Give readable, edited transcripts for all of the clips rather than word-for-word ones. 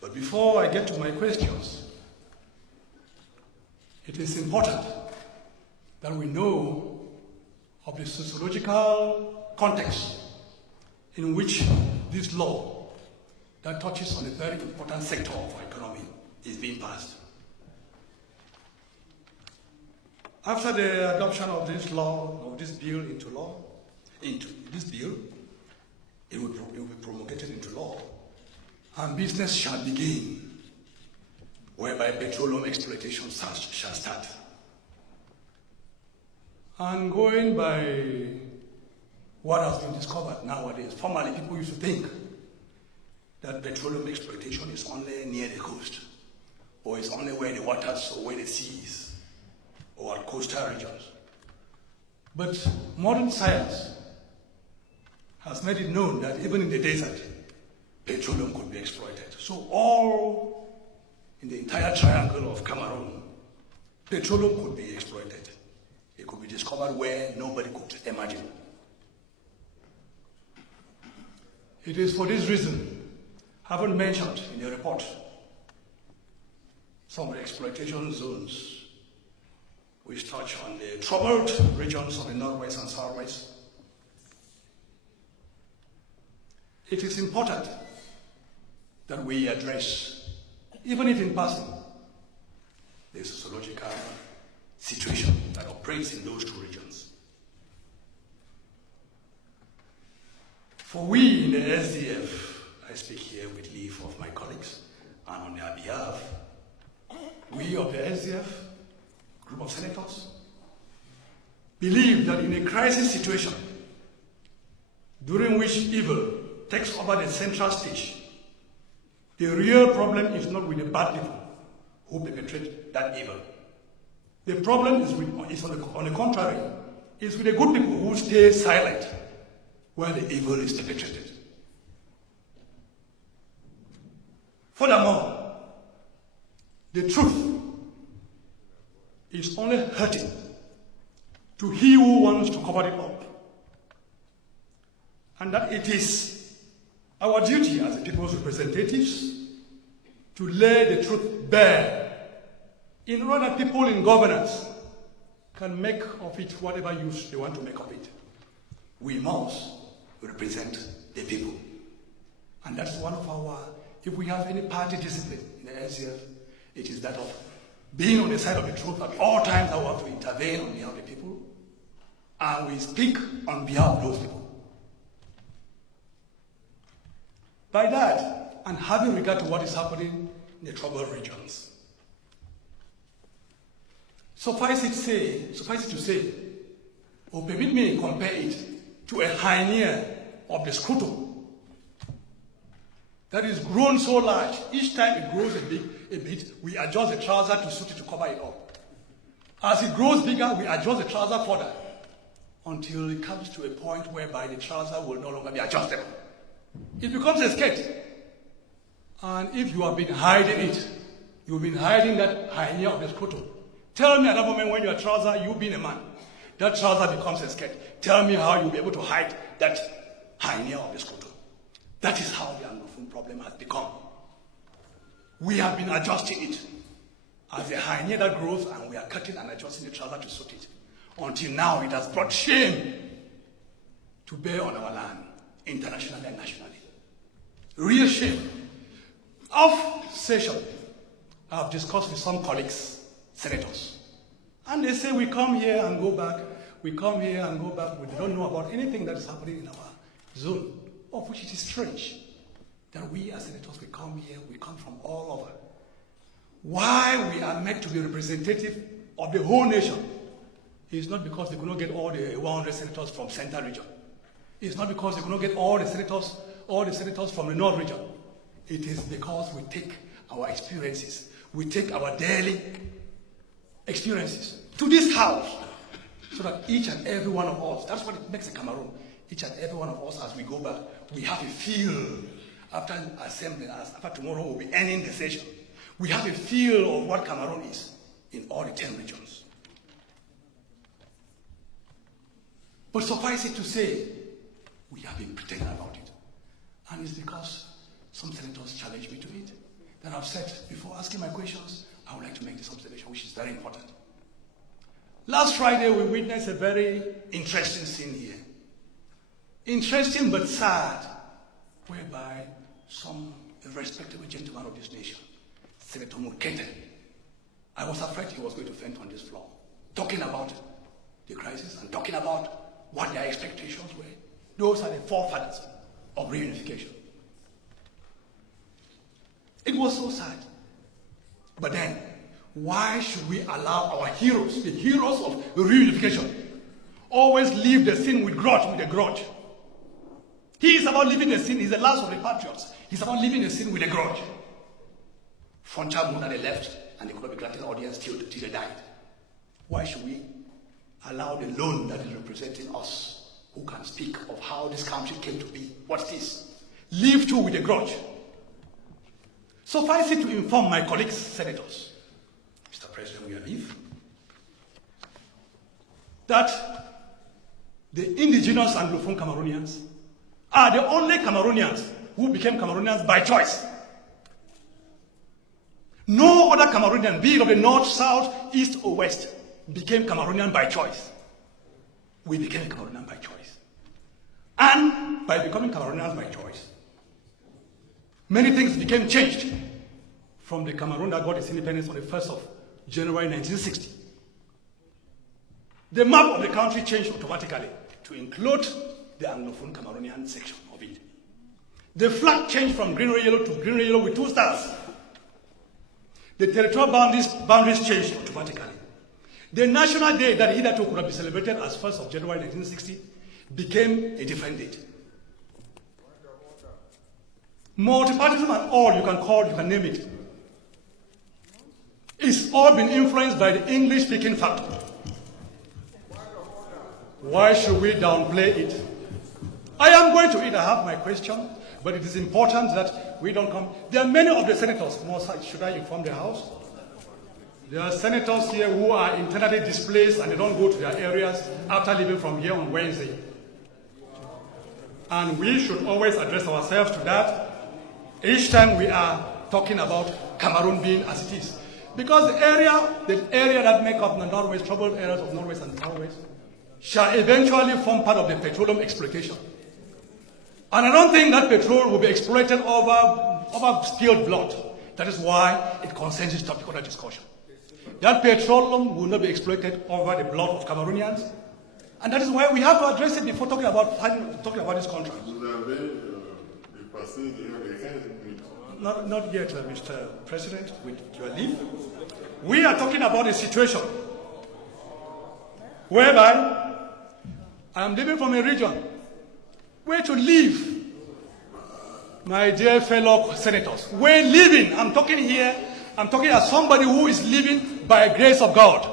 But before I get to my questions, it is important that we know of the sociological context in which this law that touches on a very important sector of our economy is being passed. After the adoption of this law, of this bill into law, it will be promulgated into law, and business shall begin, whereby petroleum exploitation shall start. And going by what has been discovered nowadays, formerly people used to think that petroleum exploitation is only near the coast, or it's only where the waters or where the seas, or at coastal regions. But modern science has made it known that even in the desert, petroleum could be exploited. So all in the entire triangle of Cameroon, petroleum could be exploited. It could be discovered where nobody could imagine. It is for this reason, having mentioned in the report some of the exploitation zones which touch on the troubled regions of the Northwest and Southwest. It is important that we address, even if in passing, the sociological situation that operates in those two regions. For we in the SDF, I speak here with leave of my colleagues and on their behalf, we of the SDF, group of senators, believe that in a crisis situation during which evil takes over the central stage, the real problem is not with the bad people who perpetrate that evil. The problem is on the contrary, is with the good people who stay silent while the evil is perpetrated. Furthermore, the truth is only hurting to he who wants to cover it up. And that it is our duty as the people's representatives to lay the truth bare in order that people in governance can make of it whatever use they want to make of it. We must represent the people. And that's one of our, if we have any party discipline in the SDF, it is that of being on the side of the truth at all times. I want to intervene on behalf of the people, and we speak on behalf of those people. By that, and having regard to what is happening in the troubled regions, suffice it to say, or permit me to compare it to a hyena of the scrotum that is grown so large. Each time it grows a bit, we adjust the trouser to suit it to cover it up. As it grows bigger, we adjust the trouser further until it comes to a point whereby the trouser will no longer be adjustable. It becomes a skirt. And if you have been hiding it, you've been hiding that hyena of the scrotum. Tell me at that moment when your trouser, you being a man, that trouser becomes a skirt. Tell me how you'll be able to hide that hyena of the scrotum. That is how the Anglophone problem has become. We have been adjusting it as a hyena that grows, and we are cutting and adjusting the trouser to suit it. Until now, it has brought shame to bear on our land, internationally and nationally. Real shame. Off session, I have discussed with some colleagues, senators, and they say we come here and go back, we come here and go back, we don't know about anything that is happening in our zone. Of which it is strange that we as senators, we come here, we come from all over. Why we are meant to be representative of the whole nation is not because they could not get all the 100 senators from Central region. It's not because they could not get all the senators from the North region. It is because we take our experiences, we take our daily experiences to this house, so that each and every one of us, that's what it makes a Cameroon. Each and every one of us, as we go back, we have a feel. After assembly, after tomorrow we'll be ending the session, we have a feel of what Cameroon is in all the 10 regions. But suffice it to say, we have been pretending about it. And it's because some senators challenged me to it. that I've said before asking my questions, I would like to make this observation, which is very important. Last Friday, we witnessed a very interesting scene here. Interesting but sad, whereby some respectable gentleman of this nation, Senator Mukete, I was afraid he was going to faint on this floor, talking about the crisis and talking about what their expectations were. Those are the forefathers of reunification. It was so sad. But then, why should we allow our heroes, the heroes of reunification, always leave the scene with a grudge? He is about leaving the scene. He's the last of the patriots. He's about leaving the scene with a grudge. Frontal moon, they left, and they could not be granted audience till they died. Why should we allow the lone that is representing us, who can speak of how this country came to be, what it is, live too with a grudge? Suffice it to inform my colleagues, senators, Mr. President, we leave, that the indigenous Anglophone Cameroonians are the only Cameroonians who became Cameroonians by choice. No other Cameroonian, be it of the north, south, east, or west, became Cameroonian by choice. We became Cameroonian by choice. And by becoming Cameroonians by choice, many things became changed from the Cameroon that got its independence on the 1st of January 1960. The map of the country changed automatically to include the Anglophone Cameroonian section of it. The flag changed from green, red, yellow to green, red, yellow with 2 stars. The territorial boundaries changed automatically. The national day that hitherto could have been celebrated as 1st of January 1960 became a different date. Multipartyism and all you can name it, it's all been influenced by the English-speaking factor. Why should we downplay it? I am going to it. I have my question, but it is important that we don't come. There are many of the senators, should I inform the House? There are senators here who are internally displaced and they don't go to their areas after leaving from here on Wednesday. And we should always address ourselves to that each time we are talking about Cameroon being as it is. Because the area that make up the Northwest, troubled areas of Northwest and Southwest, shall eventually form part of the petroleum exploitation. And I don't think that petrol will be exploited over spilled blood. That is why it concerns this topic under discussion. That petroleum will not be exploited over the blood of Cameroonians. And that is why we have to address it before talking about this contract. Not yet, Mr. President, with your leave. We are talking about a situation whereby I am living from a region where to live, my dear fellow senators, we're living, I'm talking as somebody who is living by the grace of God.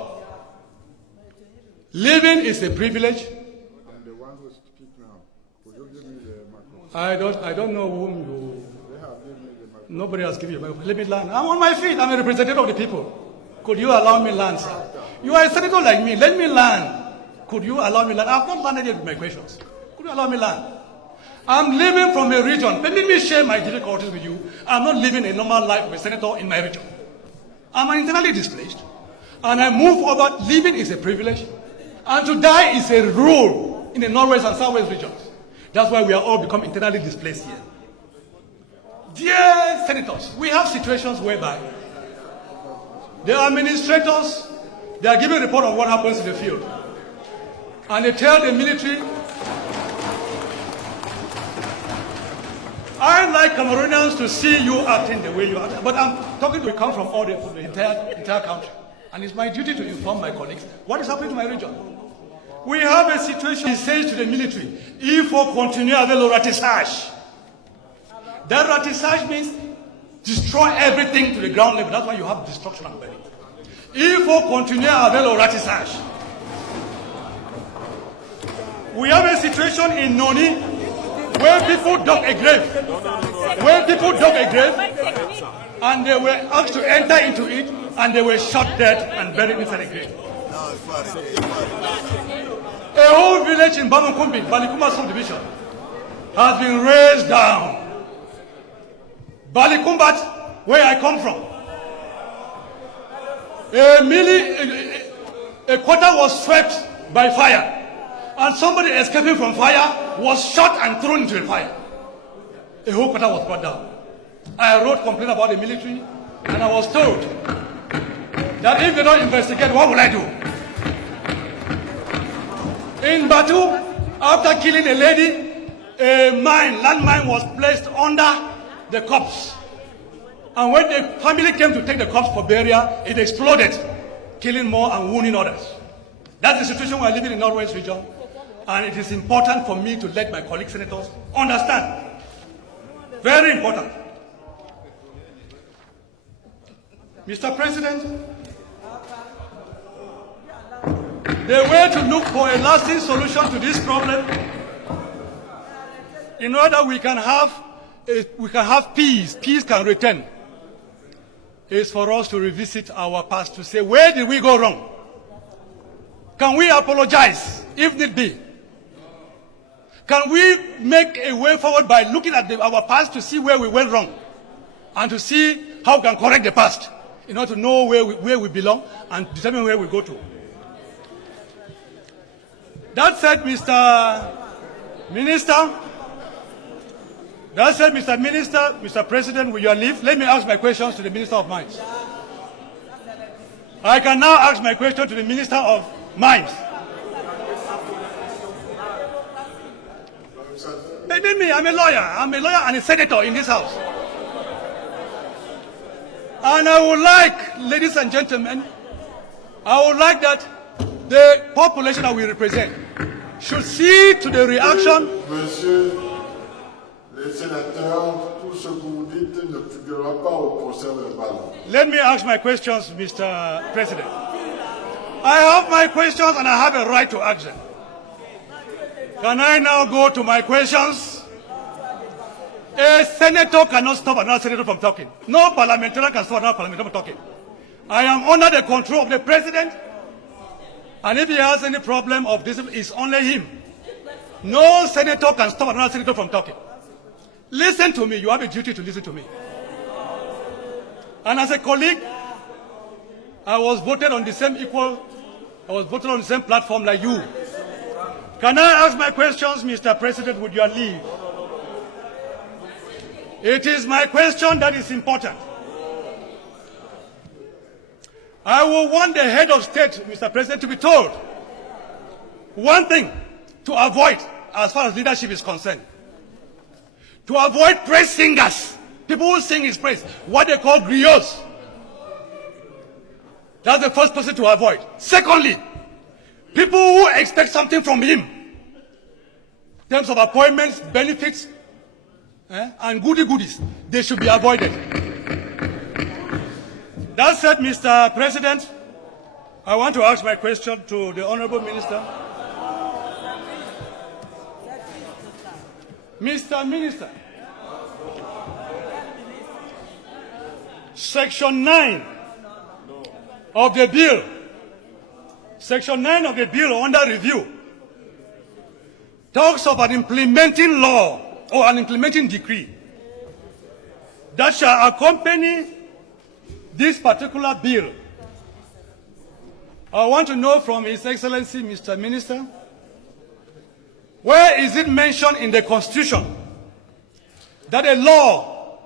Living is a privilege. And the one who speaks now, could you give me the microphone? I don't know whom you... They have given me the microphone. Nobody has given you a microphone. Let me land. I'm on my feet. I'm a representative of the people. Could you allow me land, sir? You are a senator like me. Let me land. Could you allow me land? I've not landed yet with my questions. Could you allow me land? I'm living from a region. Let me share my difficulties with you. I'm not living a normal life of a senator in my region. I'm internally displaced. And I move over. Living is a privilege. And to die is a rule in the Northwest and Southwest regions. That's why we are all become internally displaced here. Dear senators, we have situations whereby the administrators, they are giving a report of what happens in the field. And they tell the military, I'd like Cameroonians to see you acting the way you act. But I'm talking to, we come from all the entire country. And it's my duty to inform my colleagues what is happening to my region. We have a situation, he says to the military, il faut continuer avec le ratissage. That ratissage means destroy everything to the ground level. That's why you have destruction and burning. Il faut continuer avec le ratissage. We have a situation in Noni where people dug a grave. And they were asked to enter into it, and they were shot dead and buried inside a grave. A whole village in Bamukumbi, Balikuma subdivision, has been razed down. Balikumbat, where I come from. A quarter was swept by fire, and somebody escaping from fire was shot and thrown into the fire. A whole quarter was brought down. I wrote complaint about the military, and I was told that if they don't investigate, what will I do? In Batu, after killing a lady, a landmine was placed under the corpse. And when the family came to take the corpse for burial, it exploded, killing more and wounding others. That's the situation we're living in the Northwest region. And it is important for me to let my colleague senators understand. Very important. Mr. President, the way to look for a lasting solution to this problem, in order we can have peace can return, is for us to revisit our past, to say, where did we go wrong? Can we apologize, if need be? Can we make a way forward by looking at our past to see where we went wrong and to see how we can correct the past in order to know where we belong and determine where we go to? That said, Mr. Minister, Mr. President, with your leave, let me ask my questions to the Minister of Mines. I can now ask my question to the Minister of Mines. I'm a lawyer and a senator in this house. And I would like, ladies and gentlemen, I would like that the population that we represent should see to the reaction. Monsieur, les sénateurs, tout ce que vous dites ne figurera pas au procès verbal. Let me ask my questions, Mr. President. I have my questions and I have a right to ask them. Can I now go to my questions? A senator cannot stop another senator from talking. No parliamentarian can stop another parliamentarian from talking. I am under the control of the president, and if he has any problem of discipline, it's only him. No senator can stop another senator from talking. Listen to me. You have a duty to listen to me. And as a colleague, I was voted on the same platform like you. Can I ask my questions, Mr. President, with your leave? It is my question that is important. I will want the head of state, Mr. President, to be told one thing to avoid as far as leadership is concerned. To avoid praise singers, people who sing his praise, what they call griots. That's the first person to avoid. Secondly, people who expect something from him in terms of appointments, benefits, and goodies, they should be avoided. That said, Mr. President, I want to ask my question to the Honorable Minister. Mr. Minister, Section 9 of the bill, Section 9 of the bill under review talks of an implementing law or an implementing decree that shall accompany this particular bill. I want to know from His Excellency, Mr. Minister, where is it mentioned in the Constitution that a law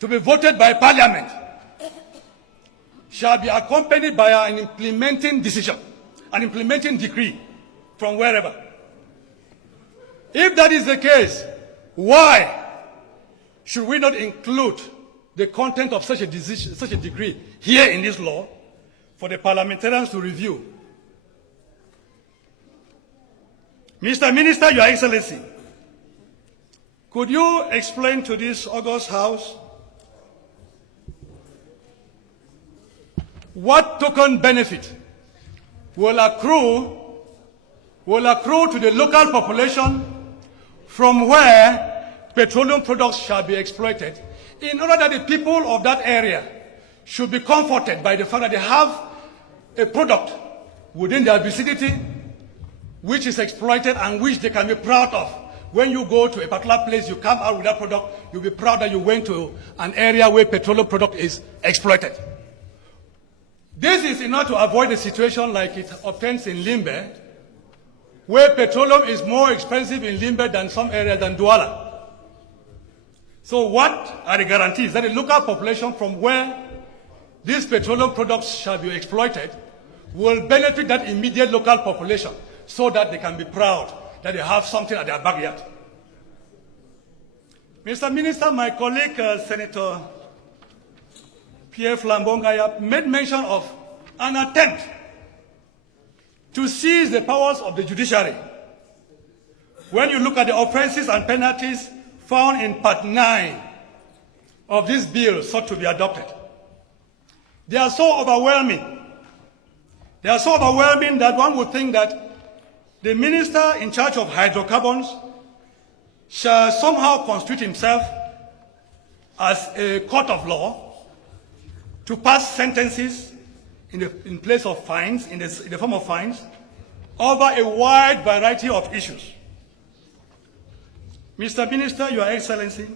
to be voted by Parliament shall be accompanied by an implementing decision, an implementing decree from wherever? If that is the case, why should we not include the content of such a decision, such a decree here in this law for the parliamentarians to review? Mr. Minister, Your Excellency, could you explain to this august House what token benefit will accrue to the local population from where petroleum products shall be exploited, in order that the people of that area should be comforted by the fact that they have a product within their vicinity which is exploited and which they can be proud of when you go to a particular place, you come out with that product, you'll be proud that you went to an area where petroleum product is exploited. This is in order to avoid a situation like it obtains in Limbe, where petroleum is more expensive in Limbe than some areas than Douala. So what are the guarantees that the local population from where these petroleum products shall be exploited will benefit that immediate local population so that they can be proud that they have something at their backyard? Mr. Minister, my colleague, Senator Pierre Flambongaya, made mention of an attempt to seize the powers of the judiciary. When you look at the offenses and penalties found in Part 9 of this bill sought to be adopted, they are so overwhelming. They are so overwhelming that one would think that the minister in charge of hydrocarbons shall somehow constitute himself as a court of law to pass sentences in place of fines, in the form of fines, over a wide variety of issues. Mr. Minister, Your Excellency,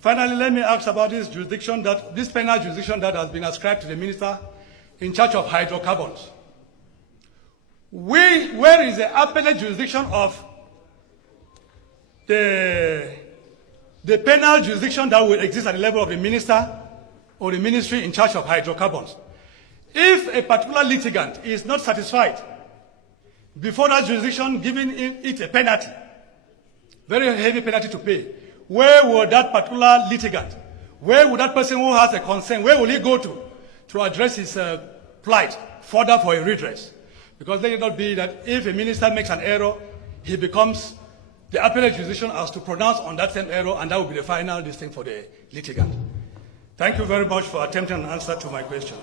finally let me ask about this penal jurisdiction that has been ascribed to the minister in charge of hydrocarbons. Where is the appellate jurisdiction of the penal jurisdiction that will exist at the level of the minister or the ministry in charge of hydrocarbons? If a particular litigant is not satisfied before that jurisdiction giving it a penalty, very heavy penalty to pay, where will that particular litigant, where would that person who has a concern, where will he go to address his plight further for a redress? Because let it not be that if a minister makes an error, he becomes the appellate jurisdiction has to pronounce on that same error, and that will be the final listing for the litigant. Thank you very much for attempting an answer to my questions.